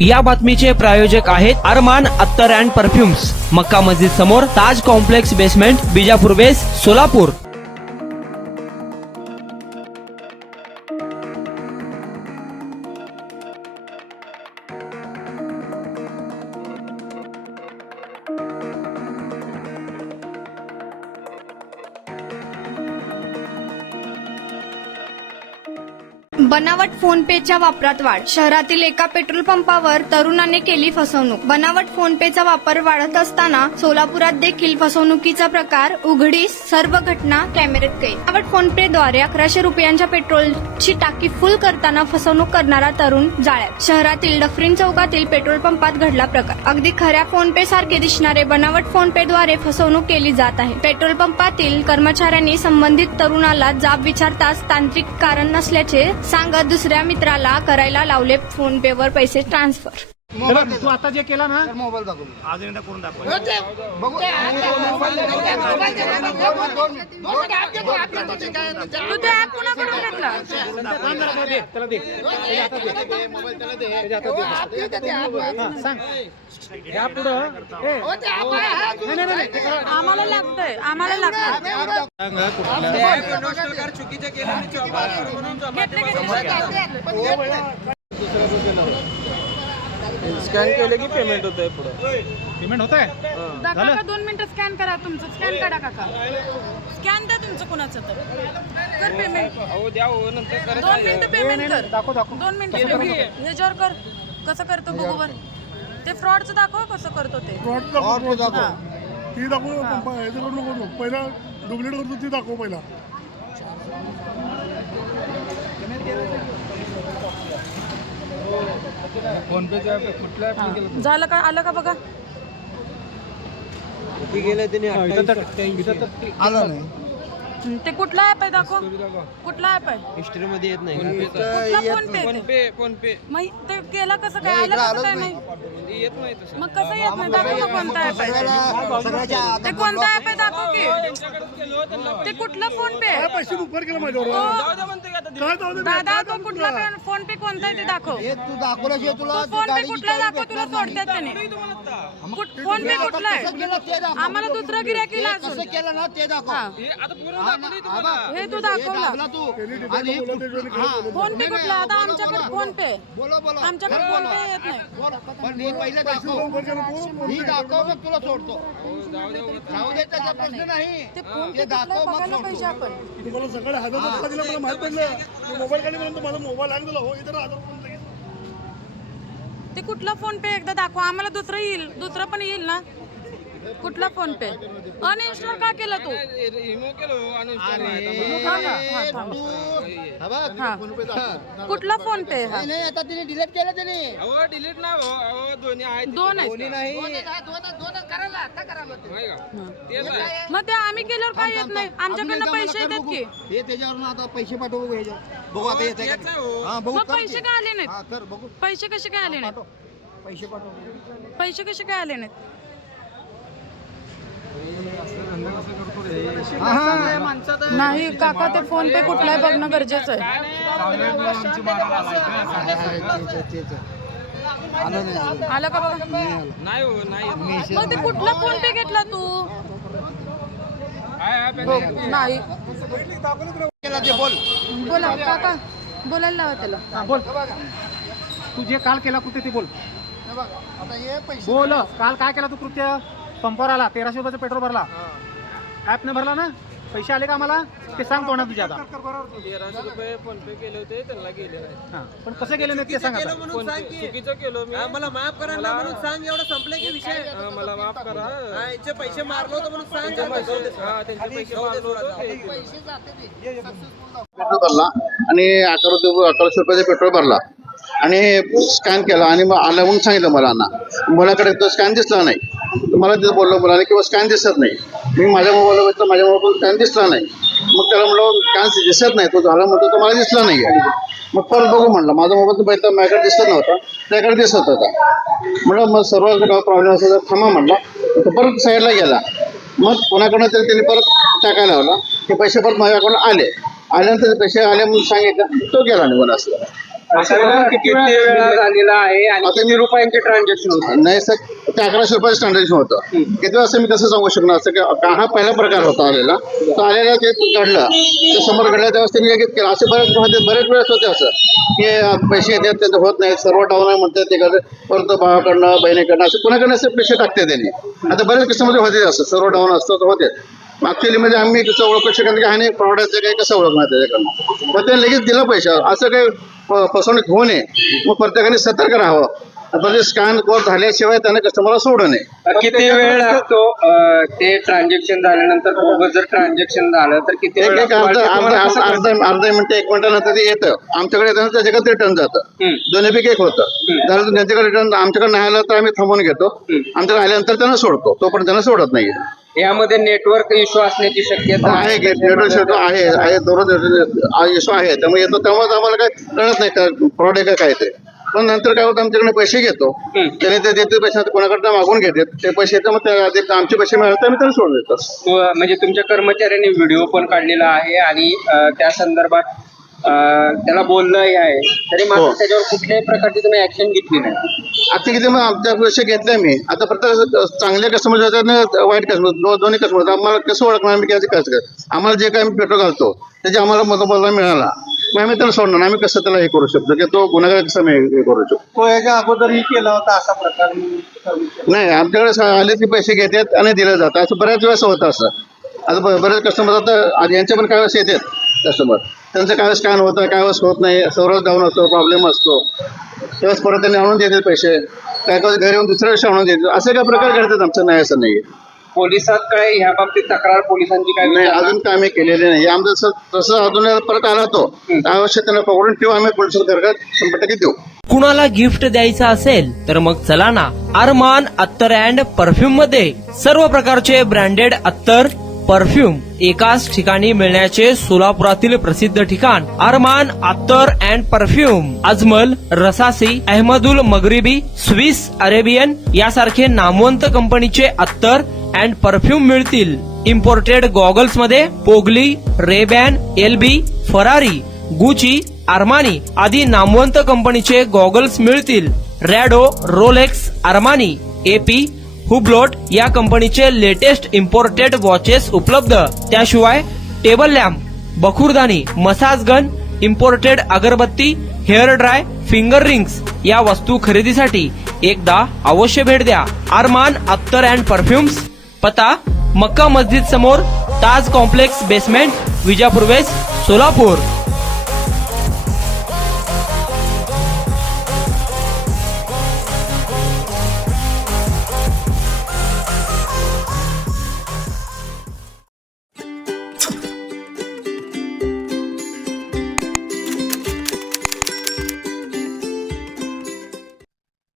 या बातमीचे प्रायोजक आहेत अरमान अत्तर अँड परफ्युम्स, मक्का मस्जिद समोर, ताज कॉम्प्लेक्स बेसमेंट, बिजापूर बेस, सोलापूर. बनावट फोन पेच्या वापरात वाढ. शहरातील एका पेट्रोल पंपावर तरुणाने केली फसवणूक. बनावट फोन पेचा वापर वाढत असताना सोलापुरात देखील फसवणुकीचा प्रकार उघडीस. सर्व घटना कॅमेऱ्यात कैद. बनावट फोन पे द्वारे 1100 रुपयांच्या पेट्रोलची टाकी फुल करताना फसवणूक करणारा तरुण जाळ्यात. शहरातील डफरीन चौकातील पेट्रोल पंपात घडला प्रकार. अगदी खऱ्या फोन पे सारखे दिसणारे बनावट फोन पे द्वारे फसवणूक केली जात आहे. पेट्रोल पंपातील कर्मचाऱ्यांनी संबंधित तरुणाला जाब विचारताच तांत्रिक कारण नसल्याचे सांगत दुसऱ्या मित्राला करायला लावले फोन पे वर पैसे ट्रान्सफर. तू आता जे केला ना मोबाईल दाखव आज एकदा करून दाखव. तू ते ऍप कुणाकडून घेतला? त्याला दे सांग या पुढं आम्हाला लागतंय, आम्हाला लागतंय. स्कॅन केलं की पेमेंट होतंय पुढे. पेमेंट होत आहे. काका 2 मिनिटं स्कॅन करा तुमचं. स्कॅन करा काका. स्कॅन द्या तुमचं कोणाचं तर. कर पेमेंट. अहो द्या हो नंतर 2 मिनिटं पेमेंट कर. दाखव 2 मिनिटं पेमेंट ह्याच्यावर कर. कसं करतो बघू बर. ते फ्रॉडचं दाखव कसं करतो ते. ती दाखव. ह्याच्याकडून नको. पहिला डुप्लिकेट करतो ती दाखव पहिला. फोन पे कुठल्या झालं का? आलं का बघा. गेलं त्याने आला नाही. ते कुठला ऍप आहे दाखव. कुठला ऍप आहे? हिस्ट्री मध्ये येत नाही. कुठला फोन पे? मग ते केला कसं काय? आलं कसं काय नाही? येत नाही तसं. मग कसं येत नाही? दाखव ना कोणता ऍप आहे. ते कोणता ऍप आहे दाखव की. ते कुठला फोन पे? पैसे उपकार केला माझ्यावर. काय जाऊ दे. दादा तो कुठला फोन पे कोणता आहे ते दाखव. तू दाखवल्याशिवाय तुला फोन पे कुठला दाखव. तुला सोडतात त्याने. फोन पे कुठला आहे? आम्हाला दुसरं गिऱ्हाईक येईल अजून. कसं केलं ना ते दाखव. हे तू दाखवला. तू आणि फोन पे कुठला? आता आमच्याकडे फोन पे. बोला आमच्याकडे फोन पे येत नाही. पण ही पहिले दाखव. ही दाखव मग तुला सोडतो. जाऊ दे त्याचा प्रश्न नाही. ते फोन ते पे दाखव कुठला मग बघायला सोडतो. पाहिजे आपण. तुम्हाला सकाळी 1000 रुपये दिला मला माहित पडलं. मोबाईल काढल्यानंतर माझा मोबाईल हँग झाला. हो इतर 1000 रुपये लगेच. ते कुठला फोन पे एकदा दाखवा आम्हाला. दुसरं येईल. दुसरं पण येईल ना. कुठला फोन पे? अनइन्स्टॉल का केलं तू? रिमूव्ह केलं आणि कुठला फोन पे? हा नाही आता तिने डिलीट केलं त्याने. अहो डिलीट ना अहो दोन्ही आहेत. दोन आहेत. मग ते आम्ही केल्यावर काय येत नाही. आमच्याकडनं पैसे येतात की. हे त्याच्यावरून आता पैसे पाठवू ह्याच्यावर. बघू आता येते का. हा बघू. मग पैसे काय आले हा नाहीत? कर बघू. पैसे कसे काय आले नाहीत? पैसे पाठव. पैसे कसे काय आले नाहीत? नाही काका ते फोन पे कुठला आहे बघणं गरजेचं आहे. आलं का बघा. नाही हो नाही. मग ते कुठला फोन पे घेतला तू? नाही ते बोल. बोला काका. बोलायला लावा त्याला. हा, बोल. तू जे काल केला कृत्य ते बोल. आता हे पैसे बोल. काल काय केला तू कृत्य? पंपावर आला, 1300 रुपयाचं पेट्रोल भरला. ऍपने भरला ना? पैसे आले का आम्हाला ते सांग. तोंडात तुझ्या आता 1300 रुपये फोन पे केले होते त्यांना गेले नाही. हा, पण कसं गेले नाही ते सांग आता. चुकीचं केलं मी. मला माफ करा ना म्हणून सांग. एवढं संपलं की विषय. मला माफ करा. याचे पैसे मारलो होतो म्हणून सांग. हा त्यांचे पैसे मारलो होतो. पेट्रोल भरला आणि 1100 रुपयाचा पेट्रोल भरला आणि स्कॅन केला आणि मग आलं म्हणून सांगितलं मुलांना. मुलाकडे तो स्कॅन दिसला नाही. मला तिथं बोललो मुलाने किंवा स्कॅन दिसत नाही. मी माझ्या मोबाईलला बघितलं, माझ्या मोबाईल स्कॅन दिसला नाही. मग त्याला म्हणलं स्कॅन दिसत नाही. तो झाला म्हणतो तो मला दिसला नाही. मग परत बघू म्हणलं. माझा मोबाईल बघितला, माझ्याकडे दिसत नव्हता, त्याकडे दिसत होता. म्हणलं मग सर्व प्रॉब्लेम असेल तर थांबा म्हणला. तो परत साईडला गेला. मग कोणाकडनं तरी त्यांनी परत टाकायला लावला. ते पैसे परत माझ्याकडून आले. आल्यानंतर पैसे आले म्हणून सांगितलं. तो गेला निघून असं. किती वेळा झालेला आहे आणि किती रुपयांचे ट्रान्झॅक्शन होतं? नाही सर, ते 1100 रुपयाचं ट्रान्झॅक्शन होतं. किती वाजता मी कसं सांगू शकणार? असं हा पहिला प्रकार होता आलेला. तो आलेला ते घडलं, ते समोर घडलं त्यावेळेस त्यांनी लगेच केलं. असे बरेच वेळेस होते असं की पैसे येतात त्यांचं होत नाही, सर्व डाऊन आहे म्हणतात, ते परत भावाकडनं बहिणीकडनं असं कुणाकडनं असे पैसे टाकते त्यांनी. आता बरेच किस्सामध्ये होते असं, सर्व डाऊन असतं तर होते. ऍक्च्युअली म्हणजे आम्ही कसं ओळखू शकत नाही, आणि प्रॉडक्टचं काही कसं ओळखणार त्याच्याकडनं. पण ते लगेच दिलं पैसे, असं काही फसवणूक होऊ नये. मग प्रत्येकाने सतर्क राहावं. म्हणजे स्कॅन कोड झाल्याशिवाय त्याने कस्टमरला सोडू नये. किती वेळ लागतो ते ट्रान्झॅक्शन झाल्यानंतर? बोगस जर ट्रान्झॅक्शन झालं तर किती वेळ एक अर्धा मिनिट 1 मिनिटानंतर ते येतं आमच्याकडे, येतं त्याच्याकडे रिटर्न जातं. दोन्हीपैकी एक होतं. झालं त्यांच्याकडे रिटर्न, आमच्याकडे नाही आलं तर आम्ही थांबवून घेतो. आमच्याकडे आल्यानंतर त्यांना सोडतो, तोपर्यंत त्यांना सोडत नाही. यामध्ये नेटवर्क इश्यू असण्याची शक्यता आहे, नेटवर्क आहे, दररोज इश्यू आहे. त्यामुळे येतो तेव्हाच आम्हाला काय कळत नाही का फ्रॉड आहे का काय ते. पण नंतर काय होतं, आमच्याकडे पैसे घेतो, त्याने ते देते पैसे, कोणाकडनं मागून घेतात ते पैसे, येतात. मग आमचे पैसे मिळाले तर आम्ही त्यांना सोडून देतो. म्हणजे तुमच्या कर्मचाऱ्यांनी व्हिडिओ पण काढलेला आहे आणि त्या संदर्भात त्याला बोललंही आहे, तरी मात्र त्याच्यावर कुठल्याही प्रकारची तुम्ही ऍक्शन घेतली नाही. आता किती मग आमच्या पैसे घेतले मी. आता प्रत्येक चांगल्या कस्टमर होतात ना वाईट कस्टमर, दोन्ही कस्टमर. आम्हाला कसं ओळखणार आम्ही कसं करायचं? आम्हाला जे काय आम्ही पेट्रोल घालतो त्याचे आम्हाला मोबदला मिळाला, मग आम्ही त्याला सोडणार. आम्ही कसं त्याला हे करू शकतो की तो गुन्हेगार कसं हे करू शकतो? तो याच्या अगोदरही केला होता असा प्रकार? नाही, आमच्याकडे आले ते पैसे घेतात आणि दिलं जातं. असं बऱ्याच वेळेस होतं असं. आता बरेच कस्टमर आता यांचे पण काय वेळेस येतात कस्टमर, त्यांचं काय वेळेस स्कॅन होतं, काय वेळेस होत नाही, सर्वच डाऊन असतो, प्रॉब्लेम असतो. त्यावेळेस परत त्यांनी आणून देतात पैसे, काय घरी येऊन दुसऱ्या दिवशी आणून देतात. असे काय प्रकार घडतात आमचं? नाही, असं नाही. पोलिसात काय ह्या बाबतीत तक्रार पोलिसांची काय नाही, अजून काय आम्ही केलेले नाही. आमचं तसं अजून परत आला तो आवश्यक त्यांना पकडून ठेवू, आम्ही पोलिसात घरघात 100% देऊ. कुणाला गिफ्ट द्यायचं असेल तर मग चला ना, अरमान अत्तर अँड परफ्यूम मध्ये सर्व प्रकारचे ब्रँडेड अत्तर परफ्यूम एकाच ठिकाणी मिळण्याचे सोलापुरातील प्रसिद्ध ठिकाण अरमान अत्तर अँड परफ्यूम. अजमल, रसासी, अहमदुल मगरिबी, स्विस अरेबियन यासारखे नामवंत कंपनीचे अत्तर अँड परफ्यूम मिळतील. इम्पोर्टेड गॉगल्स मध्ये पोगली, Ray Ban, LB, Ferrari, Gucci, Armani आदी नामवंत कंपनीचे गॉगल्स मिळतील. रॅडो, रोलेक्स, आर्मानी, एपी, हुब्लोट या कंपनीचे लेटेस्ट इम्पोर्टेड वॉचेस उपलब्ध. त्याशिवाय टेबल लॅम्प, बखुरदानी, मसाज गन, इम्पोर्टेड अगरबत्ती, हेअर ड्राय, फिंगर रिंग्स या वस्तू खरेदीसाठी एकदा अवश्य भेट द्या. अरमान अत्तर अँड परफ्युम्स, पता मक्का मस्जिद समोर, Taj complex basement, Vijapur west, Solapur.